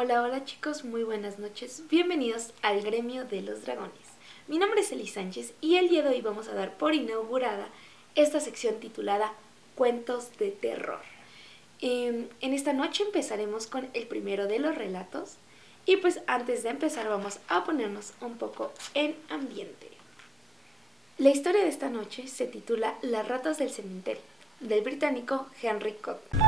Hola, hola chicos, muy buenas noches. Bienvenidos al Gremio de los Dragones. Mi nombre es Eli Sánchez y el día de hoy vamos a dar por inaugurada esta sección titulada Cuentos de Terror. En esta noche empezaremos con el primero de los relatos y pues antes de empezar vamos a ponernos un poco en ambiente. La historia de esta noche se titula Las ratas del cementerio, del británico Henry Cotton.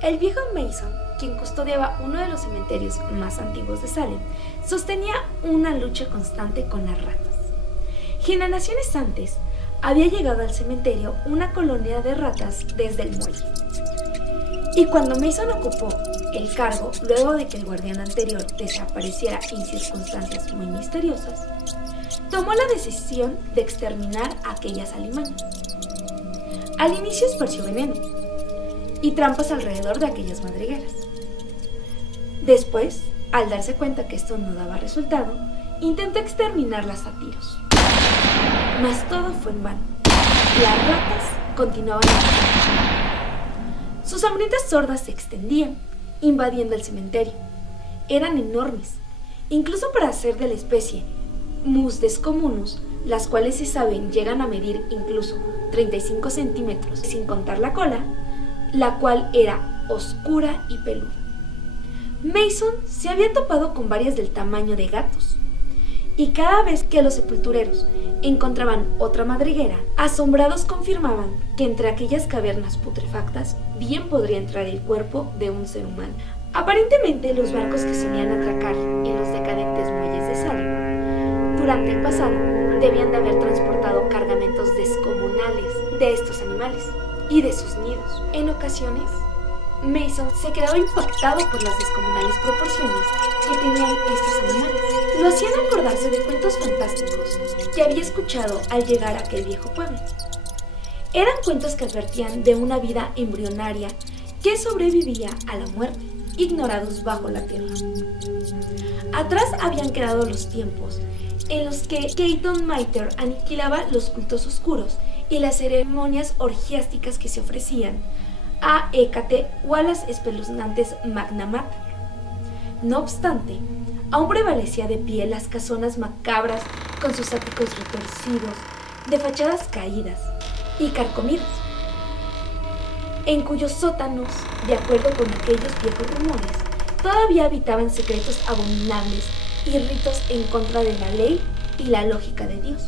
El viejo Mason, quien custodiaba uno de los cementerios más antiguos de Salem, sostenía una lucha constante con las ratas. Generaciones antes, había llegado al cementerio una colonia de ratas desde el muelle. Y cuando Mason ocupó el cargo, luego de que el guardián anterior desapareciera en circunstancias muy misteriosas, tomó la decisión de exterminar a aquellas alimañas. Al inicio esparció veneno y trampas alrededor de aquellas madrigueras. Después, al darse cuenta que esto no daba resultado, intentó exterminarlas a tiros. Mas todo fue en vano. Las ratas continuaban sus hambrientas hordas se extendían, invadiendo el cementerio. Eran enormes, incluso para ser de la especie Mustes communis, las cuales se saben llegan a medir incluso 35 centímetros, sin contar la cola, la cual era oscura y peluda. Mason se había topado con varias del tamaño de gatos, y cada vez que los sepultureros encontraban otra madriguera, asombrados confirmaban que entre aquellas cavernas putrefactas bien podría entrar el cuerpo de un ser humano. Aparentemente, los barcos que solían atracar en los decadentes muelles de Salem durante el pasado debían de haber transportado cargamentos descomunales de estos animales y de sus nidos. En ocasiones, Mason se quedaba impactado por las descomunales proporciones que tenían estos animales. Lo hacían acordarse de cuentos fantásticos que había escuchado al llegar a aquel viejo pueblo. Eran cuentos que advertían de una vida embrionaria que sobrevivía a la muerte, ignorados bajo la tierra. Atrás habían quedado los tiempos en los que Keaton Mitre aniquilaba los cultos oscuros y las ceremonias orgiásticas que se ofrecían a Hécate o a las espeluznantes Magna Mater. No obstante, aún prevalecía de pie las casonas macabras con sus áticos retorcidos, de fachadas caídas y carcomidas, en cuyos sótanos, de acuerdo con aquellos viejos rumores, todavía habitaban secretos abominables y ritos en contra de la ley y la lógica de Dios.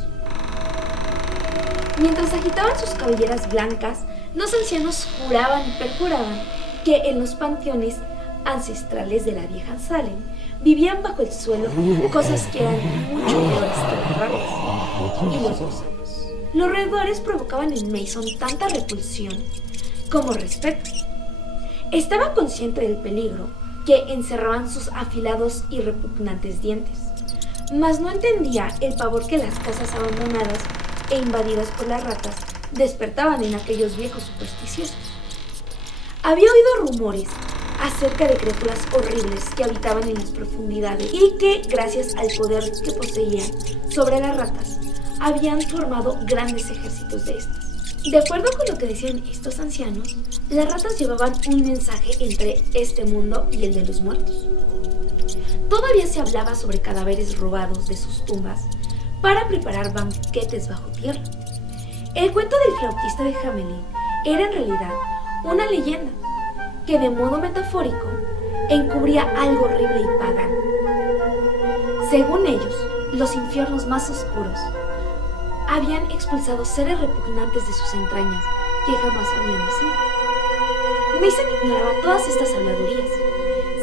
Mientras agitaban sus cabelleras blancas, los ancianos juraban y perjuraban que en los panteones ancestrales de la vieja Salem vivían bajo el suelo cosas que eran mucho peores que las ratas y los gusanos. Los roedores provocaban en Mason tanta repulsión como respeto. Estaba consciente del peligro que encerraban sus afilados y repugnantes dientes, mas no entendía el pavor que las casas abandonadas e invadidas por las ratas despertaban en aquellos viejos supersticiosos. Había oído rumores acerca de criaturas horribles que habitaban en las profundidades y que, gracias al poder que poseían sobre las ratas, habían formado grandes ejércitos de estas. De acuerdo con lo que decían estos ancianos, las ratas llevaban un mensaje entre este mundo y el de los muertos. Todavía se hablaba sobre cadáveres robados de sus tumbas para preparar banquetes bajo tierra. El cuento del flautista de Hamelin era en realidad una leyenda que de modo metafórico encubría algo horrible y pagano. Según ellos, los infiernos más oscuros habían expulsado seres repugnantes de sus entrañas que jamás habían nacido. Mason ignoraba todas estas habladurías.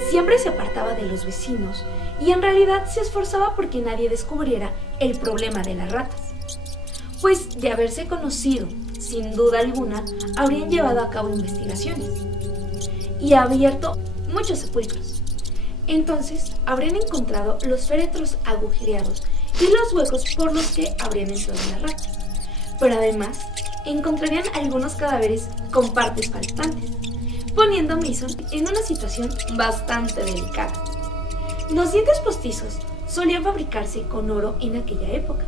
Siempre se apartaba de los vecinos y en realidad se esforzaba porque nadie descubriera el problema de las ratas, pues de haberse conocido, sin duda alguna, habrían llevado a cabo investigaciones y abierto muchos sepulcros. Entonces habrían encontrado los féretros agujereados y los huecos por los que habrían entrado las ratas, pero además encontrarían algunos cadáveres con partes faltantes, poniendo a Mason en una situación bastante delicada. Los dientes postizos solían fabricarse con oro en aquella época,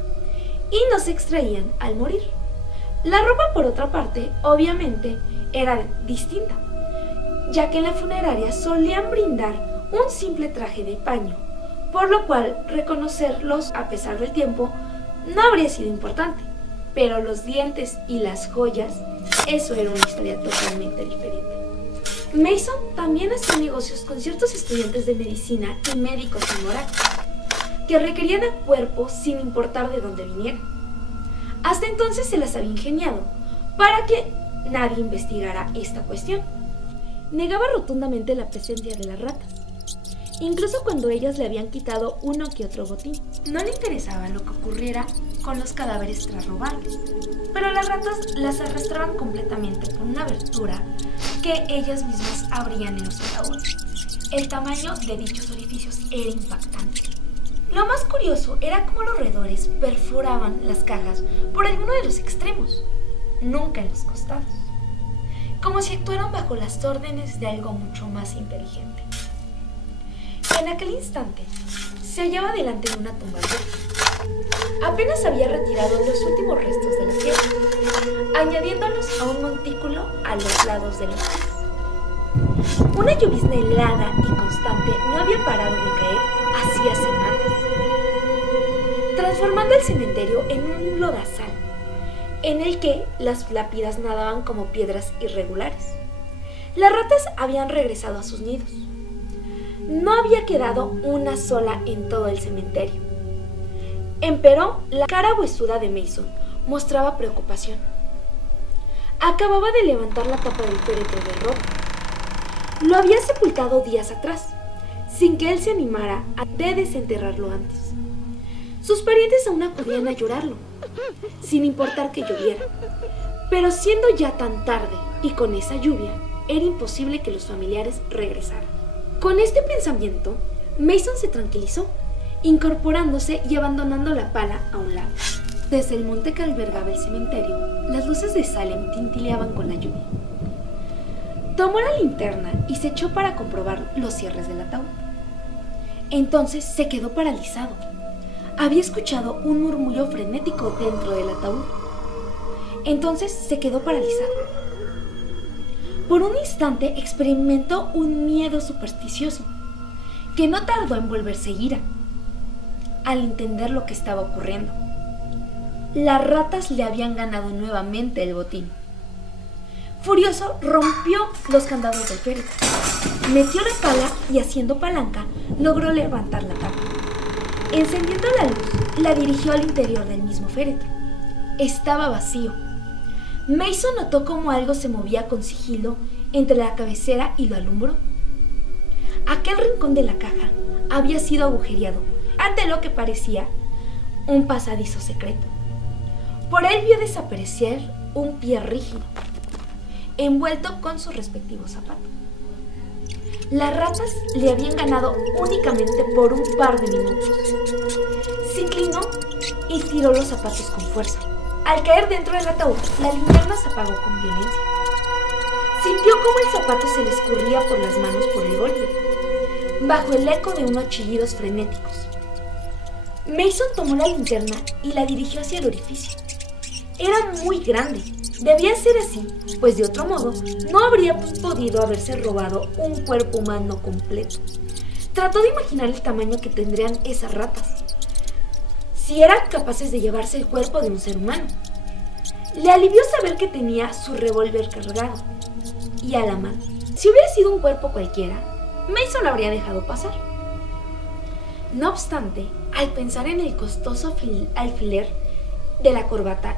y no se extraían al morir. La ropa, por otra parte, obviamente era distinta, ya que en la funeraria solían brindar un simple traje de paño, por lo cual reconocerlos a pesar del tiempo no habría sido importante, pero los dientes y las joyas, eso era una historia totalmente diferente. Mason también hacía negocios con ciertos estudiantes de medicina y médicos inmorales, que requerían a cuerpos sin importar de dónde vinieran. Hasta entonces se las había ingeniado para que nadie investigara esta cuestión. Negaba rotundamente la presencia de las ratas, incluso cuando ellas le habían quitado uno que otro botín. No le interesaba lo que ocurriera con los cadáveres tras robarlos, pero las ratas las arrastraban completamente por una abertura que ellas mismas abrían en los ataúdes. El tamaño de dichos orificios era impactante. Lo más curioso era cómo los roedores perforaban las cajas por alguno de los extremos, nunca en los costados, como si actuaran bajo las órdenes de algo mucho más inteligente. En aquel instante, se hallaba delante de una tumba vieja. Apenas había retirado los últimos restos de la tierra, añadiéndolos a un montículo a los lados de los pies. Una llovizna helada y constante no había parado de caer hacía semanas, transformando el cementerio en un lodazal, en el que las lápidas nadaban como piedras irregulares. Las ratas habían regresado a sus nidos. No había quedado una sola en todo el cementerio. Empero, la cara huesuda de Mason mostraba preocupación. Acababa de levantar la tapa del féretro de Rob. Lo había sepultado días atrás, sin que él se animara a desenterrarlo antes. Sus parientes aún acudían a llorarlo, sin importar que lloviera. Pero siendo ya tan tarde y con esa lluvia, era imposible que los familiares regresaran. Con este pensamiento, Mason se tranquilizó, incorporándose y abandonando la pala a un lado. Desde el monte que albergaba el cementerio, las luces de Salem tintileaban con la lluvia. Tomó la linterna y se echó para comprobar los cierres del ataúd. Entonces se quedó paralizado. Había escuchado un murmullo frenético dentro del ataúd. Entonces se quedó paralizado. Por un instante experimentó un miedo supersticioso, que no tardó en volverse ira, al entender lo que estaba ocurriendo. Las ratas le habían ganado nuevamente el botín. Furioso, rompió los candados del féretro, metió la pala y haciendo palanca, logró levantar la tapa. Encendiendo la luz, la dirigió al interior del mismo féretro. Estaba vacío. Mason notó cómo algo se movía con sigilo entre la cabecera y lo alumbró. Aquel rincón de la caja había sido agujereado ante lo que parecía un pasadizo secreto. Por él vio desaparecer un pie rígido, envuelto con sus respectivos zapatos. Las ratas le habían ganado únicamente por un par de minutos. Se inclinó y tiró los zapatos con fuerza. Al caer dentro del ataúd, la linterna se apagó con violencia. Sintió cómo el zapato se le escurría por las manos por el golpe, bajo el eco de unos chillidos frenéticos. Mason tomó la linterna y la dirigió hacia el orificio. Era muy grande. Debía ser así, pues de otro modo no habría podido haberse robado un cuerpo humano completo. Trató de imaginar el tamaño que tendrían esas ratas, si eran capaces de llevarse el cuerpo de un ser humano. Le alivió saber que tenía su revólver cargado y a la mano. Si hubiera sido un cuerpo cualquiera, Mason lo habría dejado pasar. No obstante, al pensar en el costoso alfiler de la corbata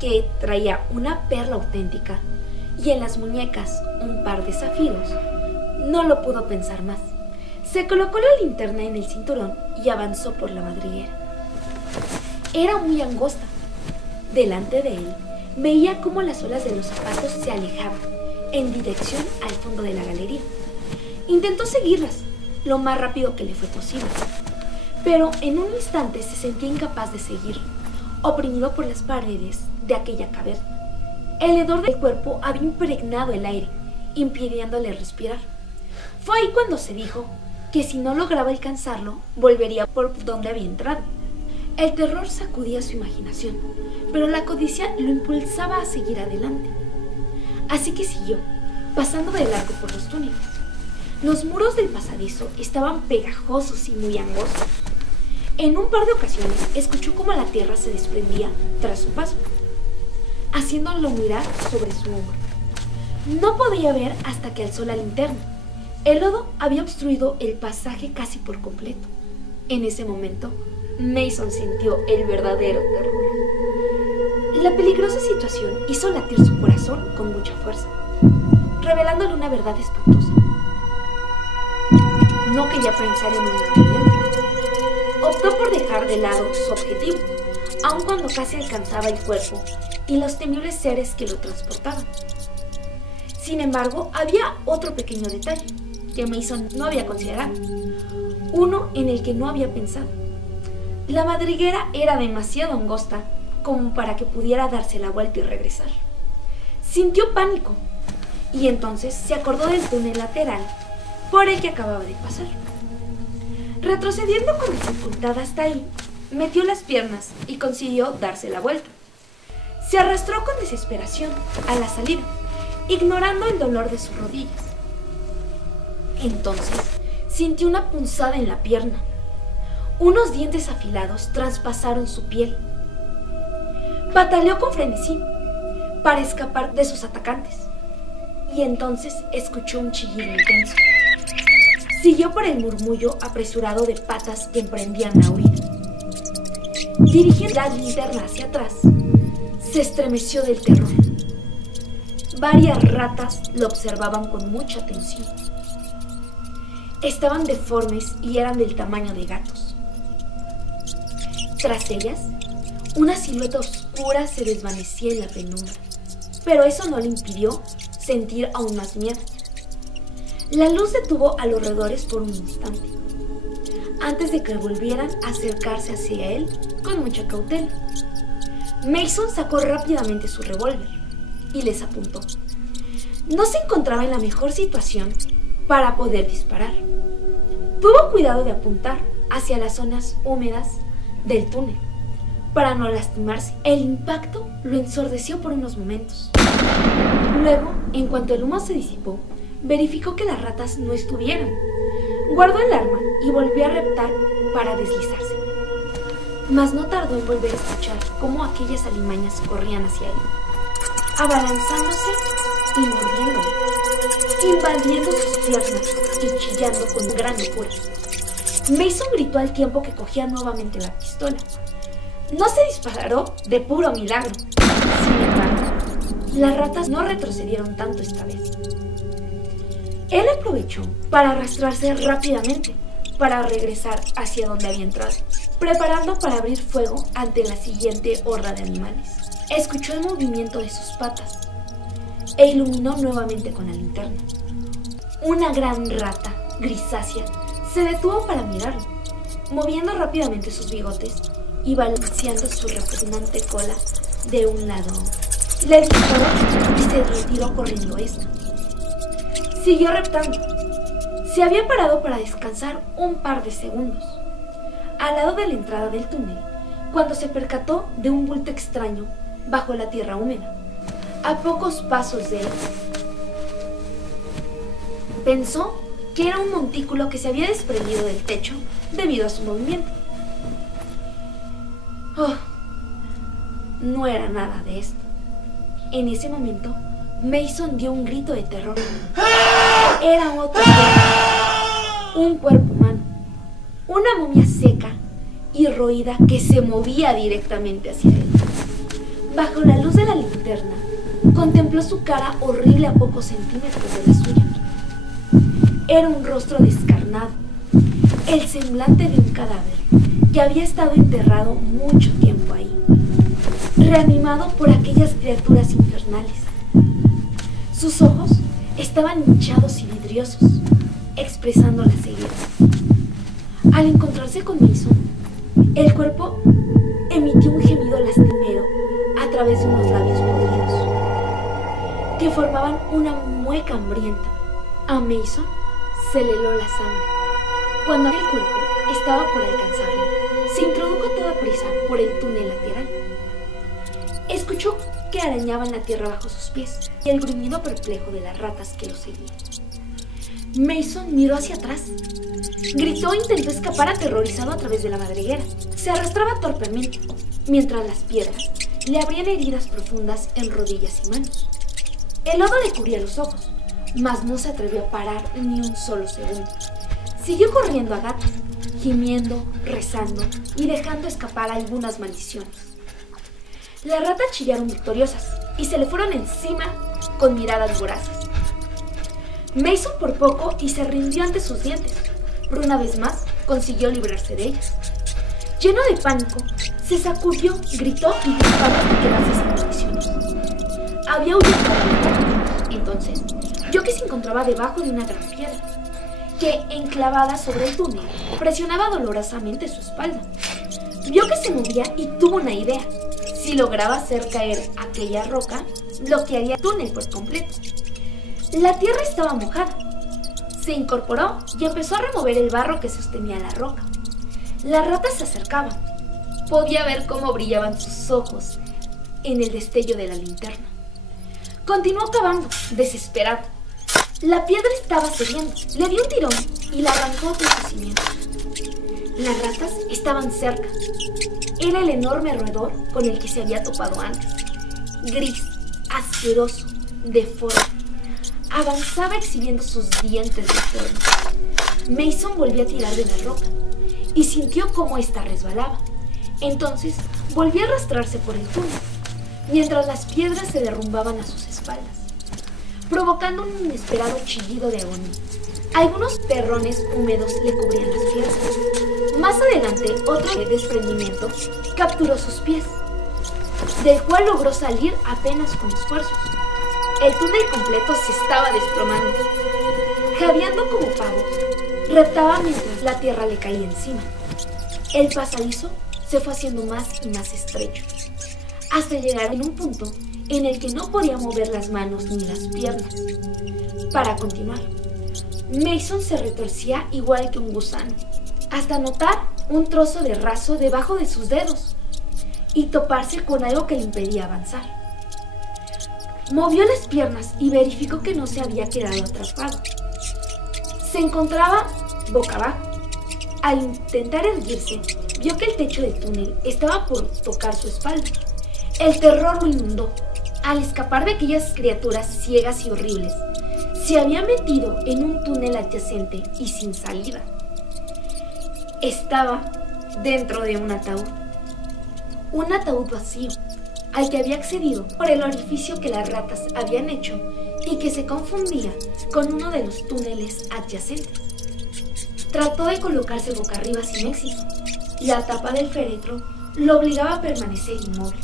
que traía una perla auténtica y en las muñecas un par de zafiros, no lo pudo pensar más. Se colocó la linterna en el cinturón y avanzó por la madriguera. Era muy angosta. Delante de él veía cómo las suelas de los zapatos se alejaban en dirección al fondo de la galería. Intentó seguirlas lo más rápido que le fue posible, pero en un instante se sentía incapaz de seguir, oprimido por las paredes de aquella caverna. El hedor del cuerpo había impregnado el aire, impidiéndole respirar. Fue ahí cuando se dijo que si no lograba alcanzarlo, volvería por donde había entrado. El terror sacudía su imaginación, pero la codicia lo impulsaba a seguir adelante. Así que siguió, pasando de largo por los túneles. Los muros del pasadizo estaban pegajosos y muy angostos. En un par de ocasiones escuchó cómo la tierra se desprendía tras su paso, haciéndolo mirar sobre su hombro. No podía ver hasta que alzó la linterna. El lodo había obstruido el pasaje casi por completo. En ese momento, Mason sintió el verdadero terror. La peligrosa situación hizo latir su corazón con mucha fuerza, revelándole una verdad espantosa. No quería pensar en un movimiento. Optó por dejar de lado su objetivo, aun cuando casi alcanzaba el cuerpo y los temibles seres que lo transportaban. Sin embargo, había otro pequeño detalle que Mason no había considerado, uno en el que no había pensado. La madriguera era demasiado angosta como para que pudiera darse la vuelta y regresar. Sintió pánico y entonces se acordó del túnel lateral por el que acababa de pasar. Retrocediendo con dificultad hasta ahí, metió las piernas y consiguió darse la vuelta. Se arrastró con desesperación a la salida, ignorando el dolor de sus rodillas. Entonces, sintió una punzada en la pierna. Unos dientes afilados traspasaron su piel. Pataleó con frenesí para escapar de sus atacantes, y entonces escuchó un chillido intenso. Siguió por el murmullo apresurado de patas que emprendían a huir. Dirigiendo la linterna hacia atrás, se estremeció del terror. Varias ratas lo observaban con mucha atención. Estaban deformes y eran del tamaño de gatos. Tras ellas, una silueta oscura se desvanecía en la penumbra, pero eso no le impidió sentir aún más miedo. La luz detuvo a los roedores por un instante, antes de que volvieran a acercarse hacia él con mucha cautela. Mason sacó rápidamente su revólver y les apuntó. No se encontraba en la mejor situación para poder disparar. Tuvo cuidado de apuntar hacia las zonas húmedas del túnel para no lastimarse. El impacto lo ensordeció por unos momentos. Luego, en cuanto el humo se disipó, verificó que las ratas no estuvieran. Guardó el arma y volvió a reptar para deslizarse. Mas no tardó en volver a escuchar cómo aquellas alimañas corrían hacia él, abalanzándose y mordiéndole, invadiendo sus piernas y chillando con gran locura. Mason gritó al tiempo que cogía nuevamente la pistola. No se disparó de puro milagro. Sin embargo, las ratas no retrocedieron tanto esta vez. Él aprovechó para arrastrarse rápidamente para regresar hacia donde había entrado, preparando para abrir fuego ante la siguiente horda de animales. Escuchó el movimiento de sus patas e iluminó nuevamente con la linterna. Una gran rata grisácea se detuvo para mirarlo, moviendo rápidamente sus bigotes y balanceando su repugnante cola de un lado a otro. Le disparó y se retiró corriendo esto. Siguió reptando. Se había parado para descansar un par de segundos, al lado de la entrada del túnel, cuando se percató de un bulto extraño bajo la tierra húmeda, a pocos pasos de él. Pensó que era un montículo que se había desprendido del techo debido a su movimiento. Oh, no era nada de esto. En ese momento, Mason dio un grito de terror. Era otro cuerpo, un cuerpo humano, una momia seca y roída que se movía directamente hacia él. Bajo la luz de la linterna, contempló su cara horrible a pocos centímetros de la suya. Era un rostro descarnado, el semblante de un cadáver que había estado enterrado mucho tiempo ahí, reanimado por aquellas criaturas infernales. Sus ojos estaban hinchados y vidriosos, expresando la ceguera. Al encontrarse con Mason, el cuerpo emitió un gemido lastimero a través de unos labios podridos, que formaban una mueca hambrienta. A Mason se le heló la sangre. Cuando el cuerpo estaba por alcanzarlo, se introdujo a toda prisa por el túnel lateral. Escuchó que arañaban la tierra bajo sus pies y el gruñido perplejo de las ratas que lo seguían. Mason miró hacia atrás. Gritó e intentó escapar aterrorizado a través de la madriguera. Se arrastraba torpemente, mientras las piedras le abrían heridas profundas en rodillas y manos. El lodo le cubría los ojos, mas no se atrevió a parar ni un solo segundo. Siguió corriendo a gatas, gimiendo, rezando y dejando escapar algunas maldiciones. Las ratas chillaron victoriosas y se le fueron encima con miradas voraces. Mason por poco y se rindió ante sus dientes, pero una vez más consiguió librarse de ellas. Lleno de pánico, se sacudió, gritó y disparó hasta quedarse sin municiones. Había huido. Entonces, vio que se encontraba debajo de una gran piedra, que, enclavada sobre el túnel, presionaba dolorosamente su espalda. Vio que se movía y tuvo una idea. Si lograba hacer caer aquella roca, bloquearía el túnel por completo. La tierra estaba mojada. Se incorporó y empezó a remover el barro que sostenía la roca. Las ratas se acercaban. Podía ver cómo brillaban sus ojos en el destello de la linterna. Continuó cavando, desesperado. La piedra estaba cediendo. Le dio un tirón y la arrancó de sus cimientos. Las ratas estaban cerca. Era el enorme roedor con el que se había topado antes. Gris, asqueroso, deforme. Avanzaba exhibiendo sus dientes deformes. Mason volvió a tirar de la roca y sintió cómo ésta resbalaba. Entonces volvió a arrastrarse por el túnel, mientras las piedras se derrumbaban a sus espaldas, provocando un inesperado chillido de agonía. Algunos terrones húmedos le cubrían las piernas. Más adelante, otro desprendimiento capturó sus pies, del cual logró salir apenas con esfuerzos. El túnel completo se estaba desplomando. Jadeando como pavo, reptaba mientras la tierra le caía encima. El pasadizo se fue haciendo más y más estrecho, hasta llegar en un punto en el que no podía mover las manos ni las piernas. Para continuar, Mason se retorcía igual que un gusano, hasta notar un trozo de raso debajo de sus dedos y toparse con algo que le impedía avanzar. Movió las piernas y verificó que no se había quedado atrapado. Se encontraba boca abajo. Al intentar erguirse, vio que el techo del túnel estaba por tocar su espalda. El terror lo inundó. Al escapar de aquellas criaturas ciegas y horribles, se había metido en un túnel adyacente y sin salida. Estaba dentro de un ataúd vacío, al que había accedido por el orificio que las ratas habían hecho y que se confundía con uno de los túneles adyacentes. Trató de colocarse boca arriba sin éxito. La tapa del féretro lo obligaba a permanecer inmóvil.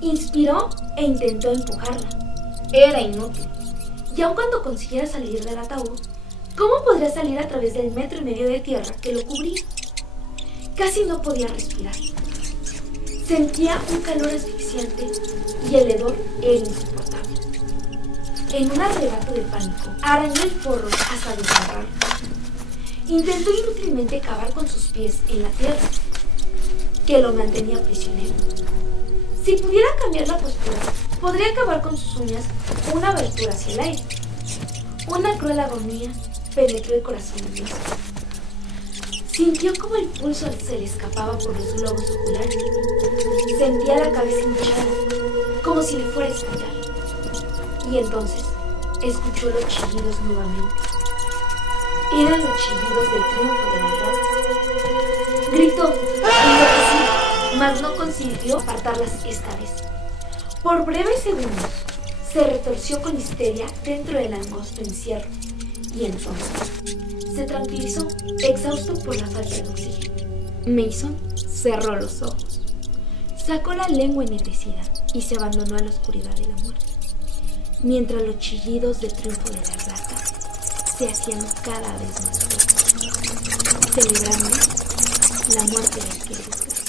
Inspiró e intentó empujarla. Era inútil. Y aun cuando consiguiera salir del ataúd, ¿cómo podría salir a través del 1,5 metros de tierra que lo cubría? Casi no podía respirar. Sentía un calor asfixiante y el hedor era insoportable. En un arrebato de pánico, arañó el forro hasta desgarrarlo. Intentó inútilmente cavar con sus pies en la tierra, que lo mantenía prisionero. Si pudiera cambiar la postura, podría cavar con sus uñas una abertura hacia el aire. Una cruel agonía penetró el corazón de Mason. Sintió como el pulso se le escapaba por los globos oculares. Sentía la cabeza hinchada, como si le fuera a estallar. Y entonces escuchó los chillidos nuevamente. Eran los chillidos del triunfo de las ratas. Gritó, enloquecido, mas no consiguió apartarlas esta vez. Por breves segundos, se retorció con histeria dentro del angosto encierro. Y entonces se tranquilizó, exhausto por la falta de oxígeno. Mason cerró los ojos, sacó la lengua ennegrecida y se abandonó a la oscuridad de la muerte, mientras los chillidos de triunfo de las ratas se hacían cada vez más fuertes, celebrando la muerte del que busca.